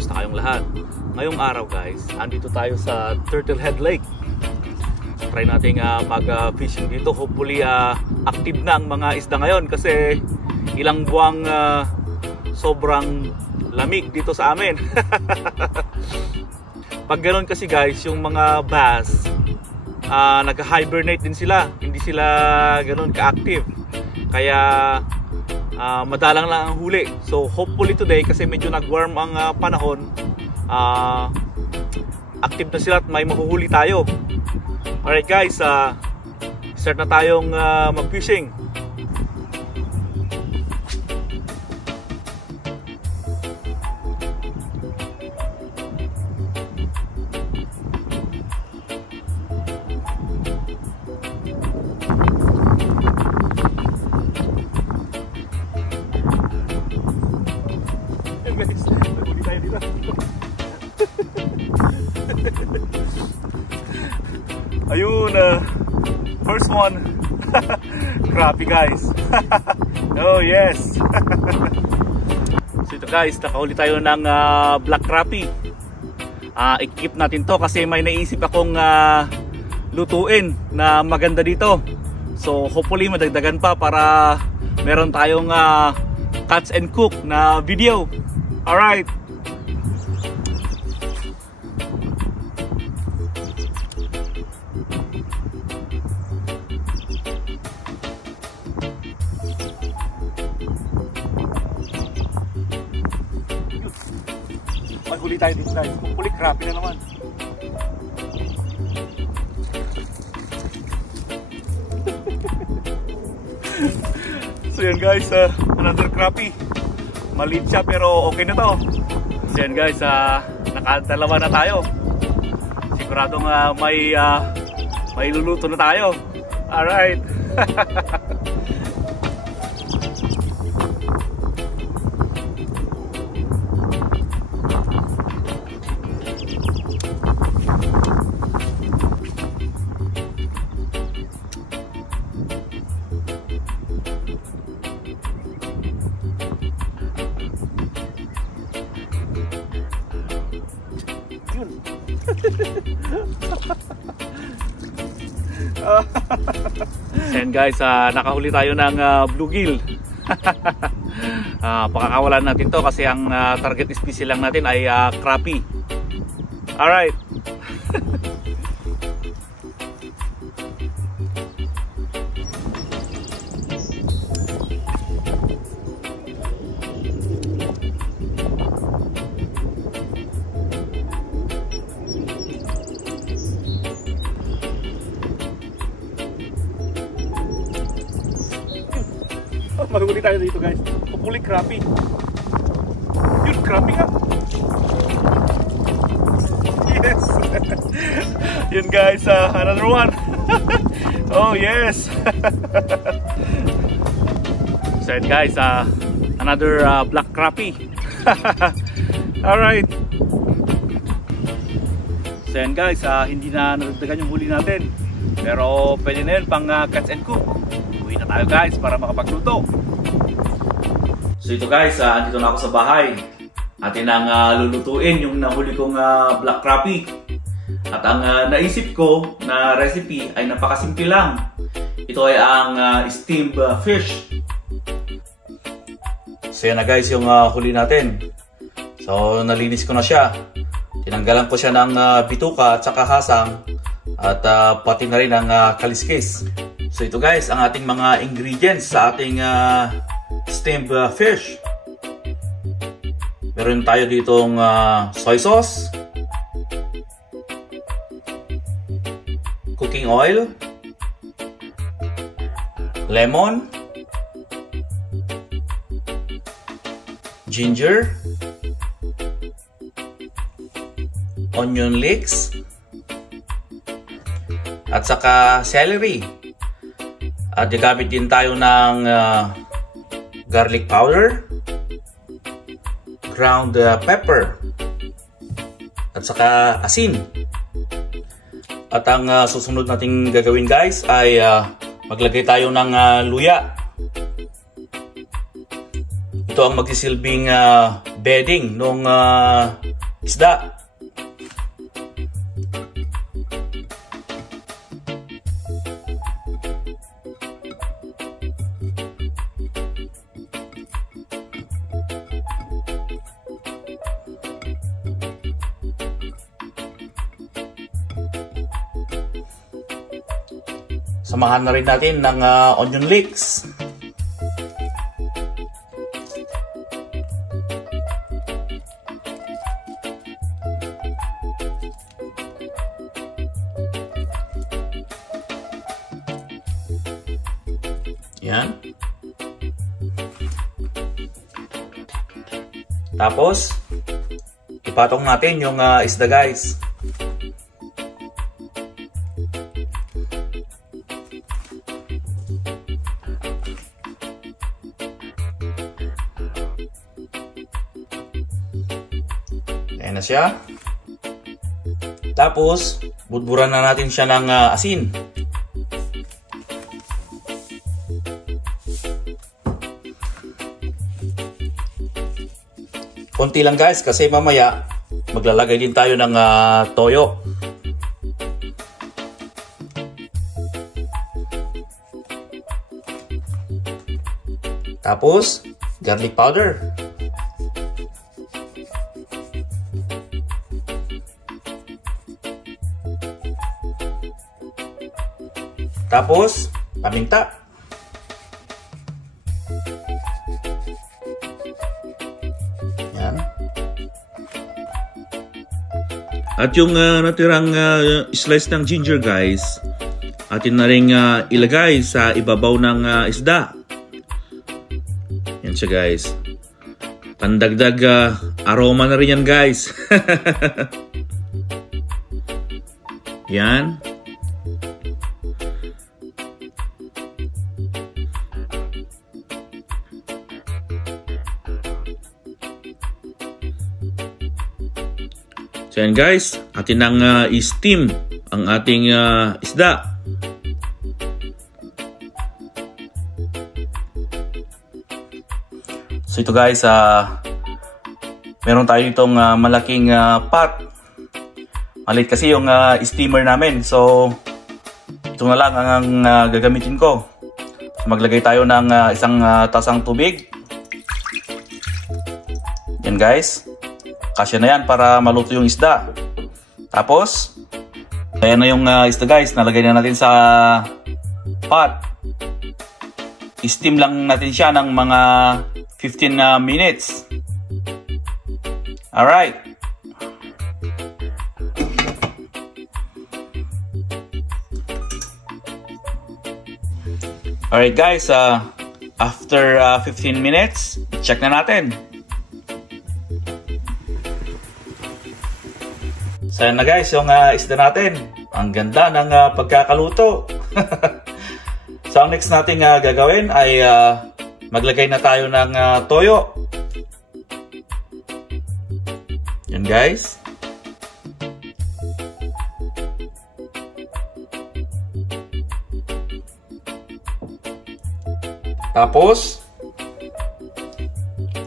Kamusta kayong lahat? Ngayong araw guys, andito tayo sa Turtle Head Lake. Try natin mag-fishing dito. Hopefully active na ang mga isda ngayon kasi ilang buwang sobrang lamig dito sa amin. Pag ganoon kasi guys, yung mga bass nag-hibernate din sila. Hindi sila ganoon ka-active. Kaya madalang lang ang huli. So hopefully today, kasi medyo nag-warm ang panahon, active na sila at may mahuhuli tayo. Alright guys, start na tayong mag-fishing. Ayun, first one. Crappie guys. Oh yes. So ito guys, nakahuli tayo ng black crappie. I-keep natin to kasi may naisip akong lutuin na maganda dito. So hopefully madagdagan pa para meron tayong catch and cook na video. Alright. Maghuli tayo dito guys. Hopefully crappie na naman. So yan guys, another crappie. Maliit siya pero okay na to. So yan guys, nakadalawa na tayo. Siguradong may luluto na tayo. Alright. And guys, nakahuli tayo ng bluegill. Pakakawalan natin to kasi ang target species lang natin ay crappie. Alright. Maghuli tayo dito guys. Hopefully crappie. Yun, crappie nga. Yes. Yun guys, another one. Oh yes. So yun guys, another black crappie. Alright. So yun guys, hindi na nadagdagan yung huli natin. Pero pwede na yun pang catch and cook. Uwi na tayo guys para makapagluto. So ito guys, andito na ako sa bahay. Atin ang lulutuin yung nahuli kong black crappie. At ang naisip ko na recipe ay napakasimple lang. Ito ay ang steamed fish. So yan na guys yung huli natin. So nalinis ko na siya. Tinanggalan ko siya ng bituka at saka hasang. At pati na rin ang kaliskis. So ito guys, ang ating mga ingredients sa ating steamed fish. Meron tayo ditong soy sauce, cooking oil, lemon, ginger, onion leeks, at saka celery. At gagamit din tayo ng garlic powder, ground pepper, at saka asin. At ang susunod nating gagawin guys ay maglagay tayo ng luya. Ito ito ang magsisilbing bedding ng isda. Samahan na rin natin ng onion leeks. Yan. Tapos, ipatong natin yung isda, guys. Ayan na siya. Tapos, budburan na natin siya ng asin. Konti lang, guys, kasi mamaya maglalagay din tayo ng toyo. Tapos, garlic powder. Tapos, paminta. Yan. At yung natirang slice ng ginger, guys, atin na rin ilagay sa ibabaw ng isda. Yan siya, guys. Pandagdag aroma na rin yan, guys. Yan. So yan, guys, atin nang i-steam ang ating isda. So ito, guys, meron tayo itong malaking pot. Maliit kasi yung steamer namin. So ito na lang ang gagamitin ko. So, maglagay tayo ng isang tasang tubig. Yan, guys. Kasya na yan para maluto yung isda. Tapos, ayan na yung isda, guys. Nalagay na natin sa pot. I-steam lang natin siya ng mga 15 minutes. Alright. Alright, guys. After 15 minutes, check na natin. So yan na, guys, yung isda natin. Ang ganda ng pagkakaluto. So ang next natin gagawin ay maglagay na tayo ng toyo. Yan, guys. Tapos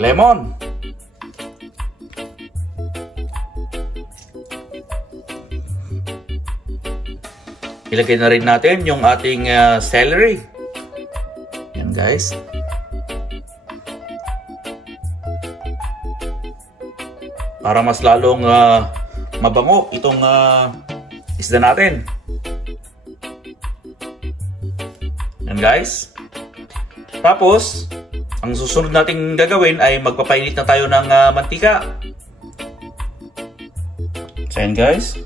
lemon. Ilagay na rin natin yung ating celery. Yan, guys. Para mas lalong mabango itong isda natin. Yan, guys. Tapos, ang susunod nating gagawin ay magpapainit na tayo ng mantika. So, yan, guys.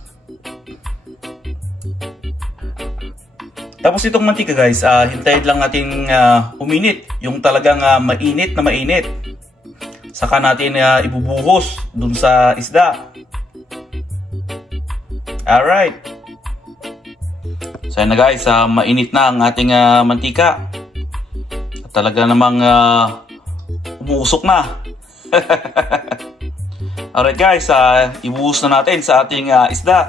Tapos itong mantika, guys, hintayin lang natin uminit. Yung talagang mainit na mainit. Saka natin ibubuhos dun sa isda. Alright. So yan na, guys, mainit na ang ating mantika. At talaga namang umuusok na. Alright, guys, ibuhos na natin sa ating isda.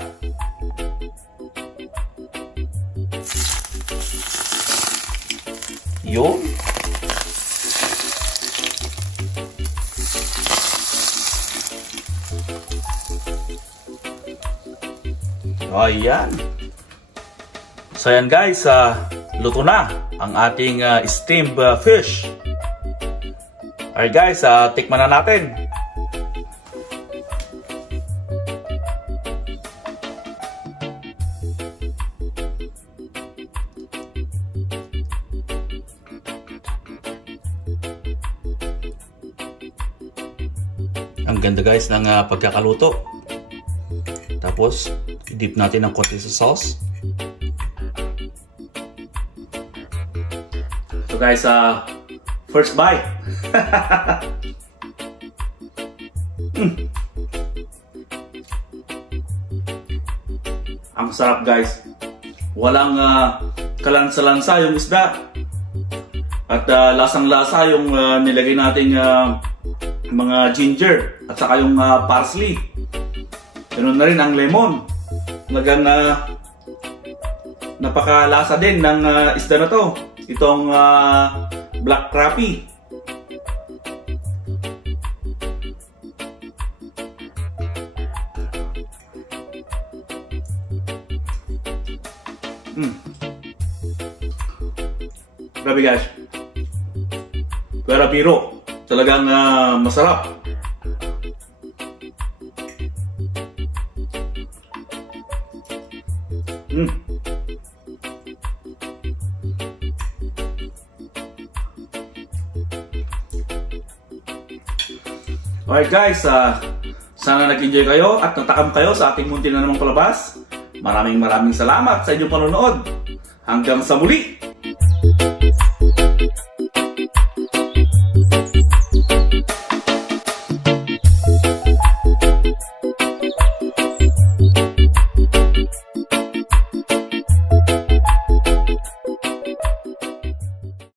Yun. Ayan. So yan guys, luto na ang ating steamed fish. Alright guys, tikman na natin. Ang ganda guys ng pagkakaluto. Tapos, i-dip natin ng konti sa sauce. So guys, first bite. Ang sarap guys. Walang kalansa-lansa yung isda. At lasang-lasa yung nilagay nating mga ginger at saka yung parsley. Ganun na rin ang lemon. Talagang napakalasa din ng isda na to. Itong black crappie. Grabe guys. Pero biro. Talagang masarap. Alright guys, sana nag-enjoy kayo at natakam kayo sa ating munti na namang palabas. Maraming salamat sa inyong panonood. Hanggang sa muli!